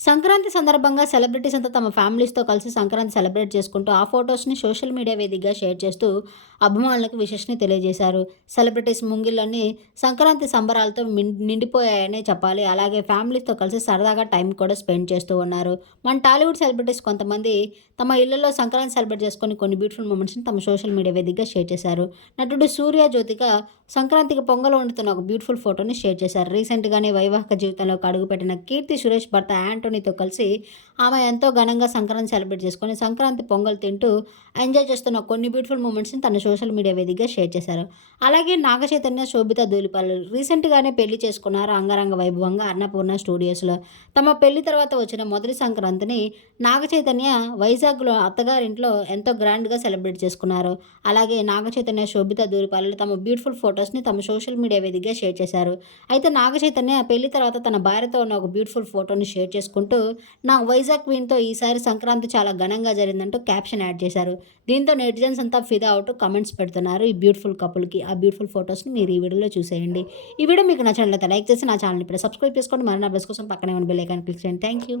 సంక్రాంతి సందర్భంగా సెలబ్రిటీస్ అంతా తమ ఫ్యామిలీస్తో కలిసి సంక్రాంతి సెలబ్రేట్ చేసుకుంటూ ఆ ఫొటోస్ని సోషల్ మీడియా వేదికగా షేర్ చేస్తూ అభిమానులకు విశేషని తెలియజేశారు. సెలబ్రిటీస్ ముంగిళ్ళన్నీ సంక్రాంతి సంబరాలతో నిండిపోయాయనే చెప్పాలి. అలాగే ఫ్యామిలీతో కలిసి సరదాగా టైం కూడా స్పెండ్ చేస్తూ ఉన్నారు. మన టాలీవుడ్ సెలబ్రిటీస్ కొంతమంది తమ ఇళ్ళలో సంక్రాంతి సెలబ్రేట్ చేసుకొని కొన్ని బ్యూటిఫుల్ మూమెంట్స్ని తమ సోషల్ మీడియా వేదికగా షేర్ చేశారు. నటుడు సూర్య జ్యోతిక సంక్రాంతికి పొంగల్ వండుతున్న ఒక బ్యూటిఫుల్ ఫోటోని షేర్ చేశారు. రీసెంట్గానే వైవాహిక జీవితంలోకి అడుగుపెట్టిన కీర్తి సురేష్ భర్త ఆంటోనీతో కలిసి ఆమె ఎంతో ఘనంగా సంక్రాంతి సెలబ్రేట్ చేసుకొని సంక్రాంతి పొంగల్ తింటూ ఎంజాయ్ చేస్తున్న కొన్ని బ్యూటిఫుల్ మూమెంట్స్ని తన సోషల్ మీడియా వేదికగా షేర్ చేశారు. అలాగే నాగ చైతన్య శోభిత దూలిపల్లి రీసెంట్గానే పెళ్ళి చేసుకున్నారు అంగరంగ వైభవంగా అన్నపూర్ణ స్టూడియోస్లో. తమ పెళ్ళి తర్వాత వచ్చిన మొదటి సంక్రాంతిని నాగ చైతన్య వైజాగ్లో అత్తగారింట్లో ఎంతో గ్రాండ్గా సెలబ్రేట్ చేసుకున్నారు. అలాగే నాగ చైతన్య శోభిత దూరిపాలలు తమ బ్యూటిఫుల్ ఫొటోస్ని తమ సోషల్ మీడియా వేదికగా షేర్ చేశారు. అయితే నాగ చైతన్య పెళ్ళి తర్వాత తన భార్యతో ఉన్న ఒక బ్యూటిఫుల్ ఫోటోని షేర్ చేసుకుంటూ నా వైజాగ్ క్వీన్తో ఈసారి సంక్రాంతి చాలా ఘనంగా జరిగిందంటూ క్యాప్షన్ యాడ్ చేశారు. దీంతో నెటిజన్స్ అంతా ఫిదా అవుట్ కమెంట్స్ పెడుతున్నారు ఈ బ్యూటిఫుల్ కపుల్కి. ఆ బ్యూటిఫుల్ ఫొటోస్ని మీరు ఈ వీడియోలో చూసేయండి. ఈ వీడియో మీకు నచ్చినట్లయితే లైక్ చేసి నా ఛానల్ ఇప్పుడు సబ్స్క్రైబ్ చేసుకోండి నా అప్డేట్స్ కోసం పక్కనే ఉన్న బెల్ ఐకాన్ క్లిక్ చేయండి. Thank you